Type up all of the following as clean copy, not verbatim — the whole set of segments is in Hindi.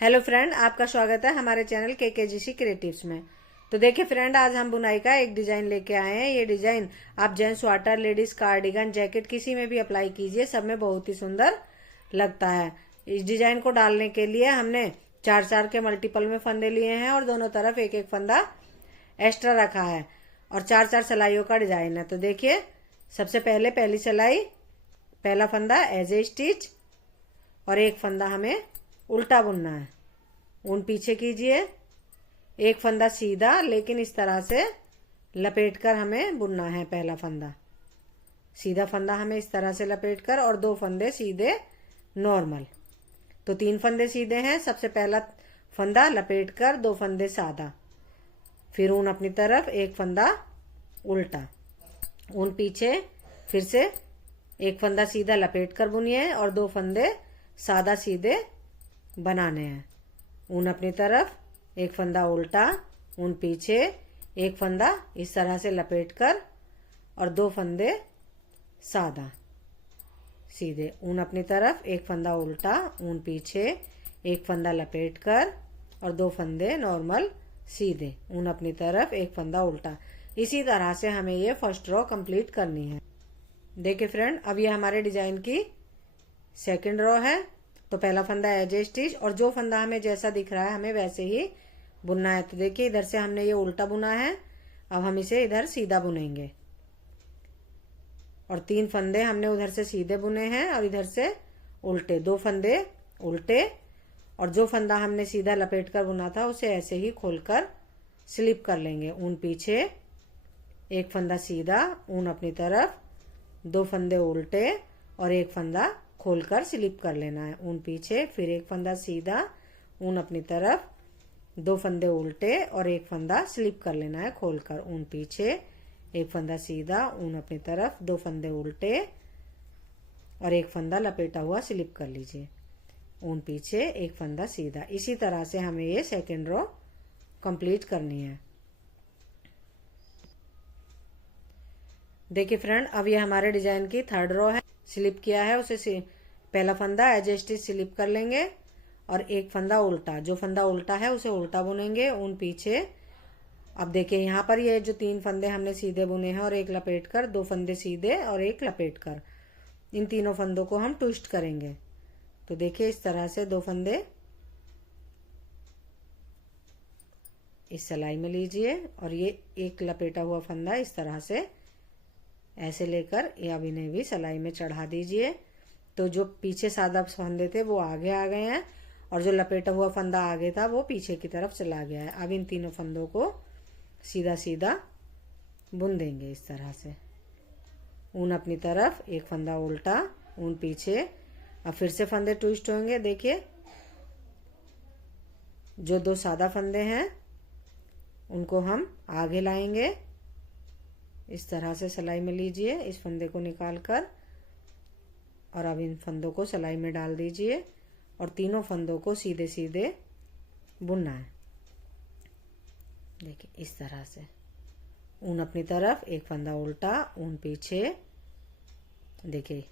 हेलो फ्रेंड, आपका स्वागत है हमारे चैनल केकेजीसी क्रिएटिव्स में। तो देखिए फ्रेंड, आज हम बुनाई का एक डिजाइन लेके आए हैं। ये डिजाइन आप gents sweater, ladies cardigan, jacket किसी में भी अप्लाई कीजिए, सब में बहुत ही सुंदर लगता है। इस डिजाइन को डालने के लिए हमने 4-4 के मल्टीपल में फंदे लिए हैं और दोनों तरफ एक एक फंदा एक्स्ट्रा रखा है और 4-4 सिलाइयों का डिजाइन है। तो देखिए, सबसे पहले पहली सिलाई, पहला फंदा एज ए स्टिच और एक फंदा हमें उल्टा बुनना है। ऊन पीछे कीजिए, एक फंदा सीधा लेकिन इस तरह से लपेटकर हमें बुनना है। पहला फंदा सीधा फंदा हमें इस तरह से लपेटकर और 2 फंदे सीधे नॉर्मल। तो 3 फंदे सीधे हैं। सबसे पहला फंदा लपेटकर 2 फंदे सादा, फिर ऊन अपनी तरफ, एक फंदा उल्टा, ऊन पीछे, फिर से एक फंदा सीधा लपेटकर बुनिए और 2 फंदे सादा सीधे बनाने हैं। ऊन अपनी तरफ, एक फंदा उल्टा, ऊन पीछे, एक फंदा इस तरह से लपेटकर और 2 फंदे सादा सीधे। ऊन अपनी तरफ, एक फंदा उल्टा, ऊन पीछे, एक फंदा लपेटकर और 2 फंदे नॉर्मल सीधे। ऊन अपनी तरफ, एक फंदा उल्टा। इसी तरह से हमें ये फर्स्ट रो कंप्लीट करनी है। देखिए फ्रेंड, अब ये हमारे डिजाइन की सेकंड रो है। तो पहला फंदा एज ए स्टिच और जो फंदा हमें जैसा दिख रहा है हमें वैसे ही बुनना है। तो देखिए, इधर से हमने ये उल्टा बुना है, अब हम इसे इधर सीधा बुनेंगे और 3 फंदे हमने उधर से सीधे बुने हैं और इधर से उल्टे, 2 फंदे उल्टे और जो फंदा हमने सीधा लपेट कर बुना था उसे ऐसे ही खोलकर स्लिप कर लेंगे। ऊन पीछे, एक फंदा सीधा, ऊन अपनी तरफ, 2 फंदे उल्टे और एक फंदा खोलकर स्लिप कर लेना है। ऊन पीछे, फिर एक फंदा सीधा, ऊन अपनी तरफ, 2 फंदे उल्टे और एक फंदा स्लिप कर लेना है खोलकर। ऊन पीछे, एक फंदा सीधा, ऊन अपनी तरफ, 2 फंदे उल्टे और एक फंदा लपेटा हुआ स्लिप कर लीजिए। ऊन पीछे, एक फंदा सीधा। इसी तरह से हमें ये सेकेंड रो कंप्लीट करनी है। देखिए फ्रेंड, अब ये हमारे डिजाइन की थर्ड रो है। स्लिप किया है उसे पहला फंदा एज ए स्टिच स्लिप कर लेंगे और एक फंदा उल्टा, जो फंदा उल्टा है उसे उल्टा बुनेंगे। ऊन पीछे, अब देखिए यहाँ पर ये जो 3 फंदे हमने सीधे बुने हैं और एक लपेट कर, 2 फंदे सीधे और एक लपेट कर, इन तीनों फंदों को हम ट्विस्ट करेंगे। तो देखिए, इस तरह से 2 फंदे इस सिलाई में लीजिए और ये एक लपेटा हुआ फंदा इस तरह से ऐसे लेकर ये अब इन्हें भी सिलाई में चढ़ा दीजिए। तो जो पीछे सादा फंदे थे वो आगे आ गए हैं और जो लपेटा हुआ फंदा आगे था वो पीछे की तरफ चला गया है। अब इन तीनों फंदों को सीधा सीधा बुन देंगे इस तरह से। ऊन अपनी तरफ, एक फंदा उल्टा, ऊन पीछे। अब फिर से फंदे ट्विस्ट होंगे। देखिए, जो 2 सादा फंदे हैं उनको हम आगे लाएंगे, इस तरह से सिलाई में लीजिए इस फंदे को निकालकर और अब इन फंदों को सिलाई में डाल दीजिए और तीनों फंदों को सीधे सीधे बुनना है। देखिए, इस तरह से। ऊन अपनी तरफ, एक फंदा उल्टा, ऊन पीछे। देखिए,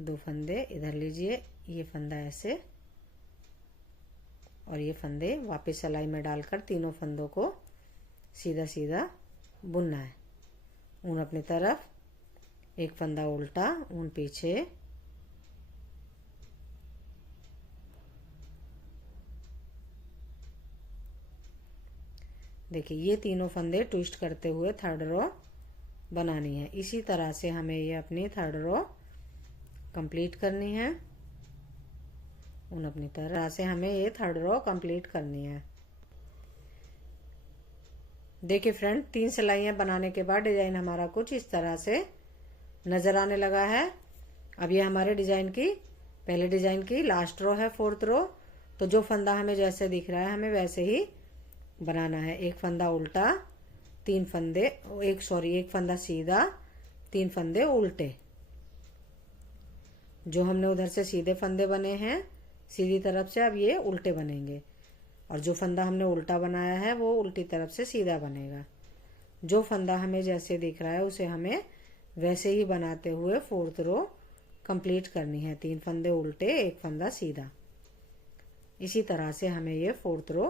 2 फंदे इधर लीजिए, ये फंदा ऐसे और ये फंदे वापस सिलाई में डालकर तीनों फंदों को सीधा सीधा बुनना है। ऊन अपनी तरफ, एक फंदा उल्टा, ऊन पीछे। देखिए, ये तीनों फंदे ट्विस्ट करते हुए थर्ड रो बनानी है। इसी तरह से हमें ये अपनी थर्ड रो कंप्लीट करनी है। ऊन अपनी तरह से हमें ये थर्ड रो कंप्लीट करनी है। देखिए फ्रेंड, 3 सिलाइयाँ बनाने के बाद डिजाइन हमारा कुछ इस तरह से नजर आने लगा है। अब ये हमारे डिजाइन की, पहले डिजाइन की लास्ट रो है, 4th रो। तो जो फंदा हमें जैसे दिख रहा है हमें वैसे ही बनाना है। एक फंदा उल्टा, 3 फंदे, एक फंदा सीधा, 3 फंदे उल्टे। जो हमने उधर से सीधे फंदे बने हैं सीधी तरफ से, अब ये उल्टे बनेंगे और जो फंदा हमने उल्टा बनाया है वो उल्टी तरफ से सीधा बनेगा। जो फंदा हमें जैसे दिख रहा है उसे हमें वैसे ही बनाते हुए 4th रो कंप्लीट करनी है। 3 फंदे उल्टे, एक फंदा सीधा। इसी तरह से हमें ये 4th रो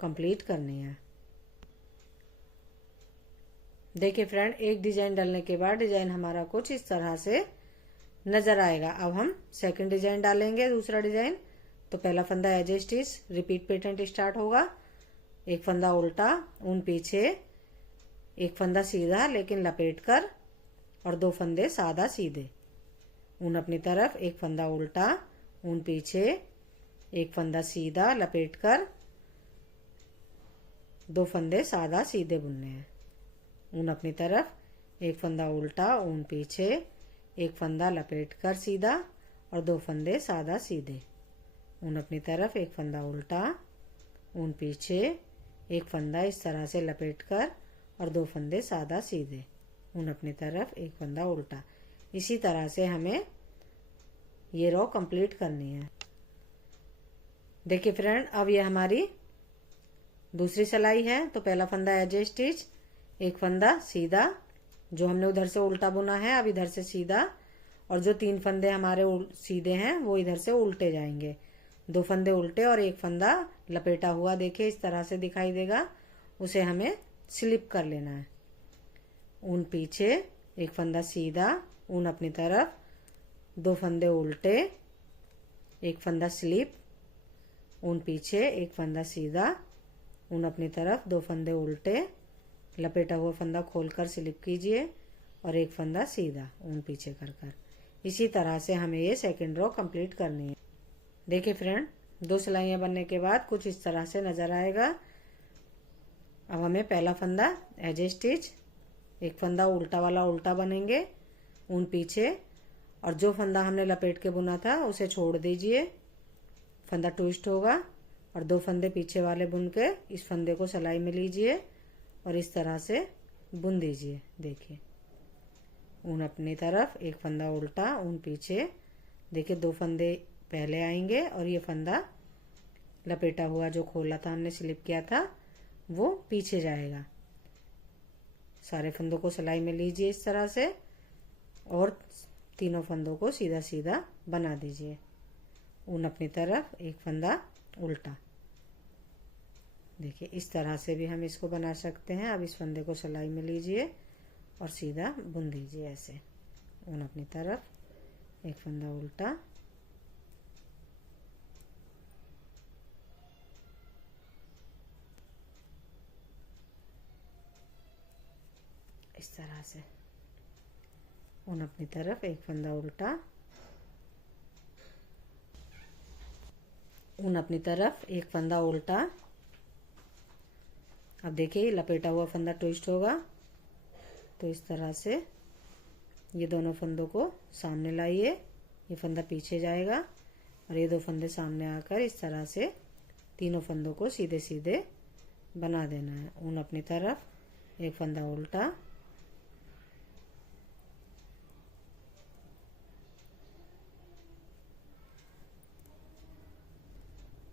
कंप्लीट करनी है। देखिए फ्रेंड, एक डिजाइन डालने के बाद डिजाइन हमारा कुछ इस तरह से नजर आएगा। अब हम सेकंड डिजाइन डालेंगे, दूसरा डिजाइन। तो पहला फंदा as a stitch, repeat pattern start होगा। एक फंदा उल्टा, ऊन पीछे, एक फंदा सीधा लेकिन लपेट कर, और 2 फंदे सादा सीधे। ऊन अपनी तरफ, एक फंदा उल्टा, ऊन पीछे, एक फंदा सीधा लपेट कर, 2 फंदे सादा सीधे बुनने हैं। ऊन अपनी तरफ, एक फंदा उल्टा, ऊन पीछे, एक फंदा लपेट कर सीधा, और 2 फंदे सादा सीधे। ऊन अपनी तरफ, एक फंदा उल्टा, ऊन पीछे, एक फंदा इस तरह से लपेट कर, और 2 फंदे सादा सीधे। ऊन अपनी तरफ, एक फंदा उल्टा। इसी तरह से हमें ये रो कंप्लीट करनी है। देखिए फ्रेंड, अब ये हमारी दूसरी सिलाई है। तो पहला फंदा एज ए स्टिच, एक फंदा सीधा, जो हमने उधर से उल्टा बुना है अब इधर से सीधा, और जो 3 फंदे हमारे सीधे हैं वो इधर से उल्टे जाएंगे। 2 फंदे उल्टे और एक फंदा लपेटा हुआ, देखिए इस तरह से दिखाई देगा, उसे हमें स्लिप कर लेना है। ऊन पीछे, एक फंदा सीधा, ऊन अपनी तरफ, 2 फंदे उल्टे, एक फंदा स्लिप, ऊन पीछे, एक फंदा सीधा, ऊन अपनी तरफ, 2 फंदे उल्टे, लपेटा हुआ फंदा खोलकर स्लिप कीजिए, और एक फंदा सीधा, ऊन पीछे कर कर। इसी तरह से हमें ये सेकंड रो कंप्लीट करनी है। देखिए फ्रेंड, 2 सिलाइयाँ बनने के बाद कुछ इस तरह से नजर आएगा। अब हमें पहला फंदा एज ए स्टिच, एक फंदा उल्टा वाला उल्टा बनेंगे, ऊन पीछे, और जो फंदा हमने लपेट के बुना था उसे छोड़ दीजिए, फंदा ट्विस्ट होगा, और 2 फंदे पीछे वाले बुन के इस फंदे को सिलाई में लीजिए और इस तरह से बुन दीजिए। देखिए, ऊन अपनी तरफ, एक फंदा उल्टा, ऊन पीछे, देखिए 2 फंदे पहले आएंगे और ये फंदा लपेटा हुआ जो खोला था हमने, स्लिप किया था, वो पीछे जाएगा। सारे फंदों को सिलाई में लीजिए इस तरह से, और तीनों फंदों को सीधा सीधा बना दीजिए। ऊन अपनी तरफ, एक फंदा उल्टा। देखिए इस तरह से भी हम इसको बना सकते हैं। अब इस फंदे को सिलाई में लीजिए और सीधा बुन दीजिए ऐसे। ऊन अपनी तरफ, एक फंदा उल्टा, इस तरह से। ऊन अपनी तरफ, एक फंदा उल्टा, ऊन अपनी तरफ, एक फंदा उल्टा। अब देखिए लपेटा हुआ फंदा ट्विस्ट होगा, तो इस तरह से ये दोनों फंदों को सामने लाइए, ये फंदा पीछे जाएगा और ये 2 फंदे सामने आकर इस तरह से तीनों फंदों को सीधे सीधे बना देना है। ऊन अपनी तरफ, एक फंदा उल्टा,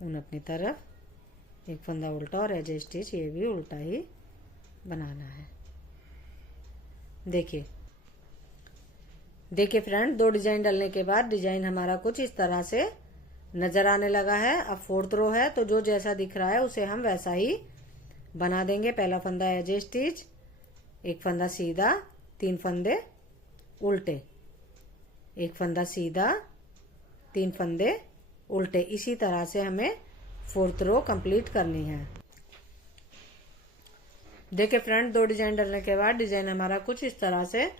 ऊन अपनी तरफ, एक फंदा उल्टा, और एज ए स्टिच ये भी उल्टा ही बनाना है। देखिए फ्रेंड, 2 डिजाइन डालने के बाद डिजाइन हमारा कुछ इस तरह से नजर आने लगा है। अब 4th रो है, तो जो जैसा दिख रहा है उसे हम वैसा ही बना देंगे। पहला फंदा एज ए स्टिच, एक फंदा सीधा, 3 फंदे उल्टे, एक फंदा सीधा, 3 फंदे उल्टे। इसी तरह से हमें 4th रो कंप्लीट करनी है। देखिए फ्रेंड, 2 डिजाइन डालने के बाद डिजाइन हमारा कुछ इस तरह से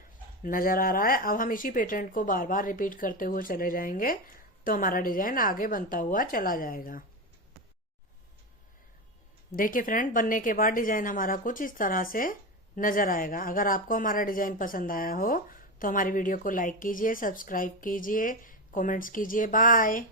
नजर आ रहा है। अब हम इसी पैटर्न को बार बार रिपीट करते हुए चले जाएंगे, तो हमारा डिजाइन आगे बनता हुआ चला जाएगा। देखिए फ्रेंड, बनने के बाद डिजाइन हमारा कुछ इस तरह से नजर आएगा। अगर आपको हमारा डिजाइन पसंद आया हो तो हमारी वीडियो को लाइक कीजिए, सब्सक्राइब कीजिए, कमेंट्स कीजिए। बाय।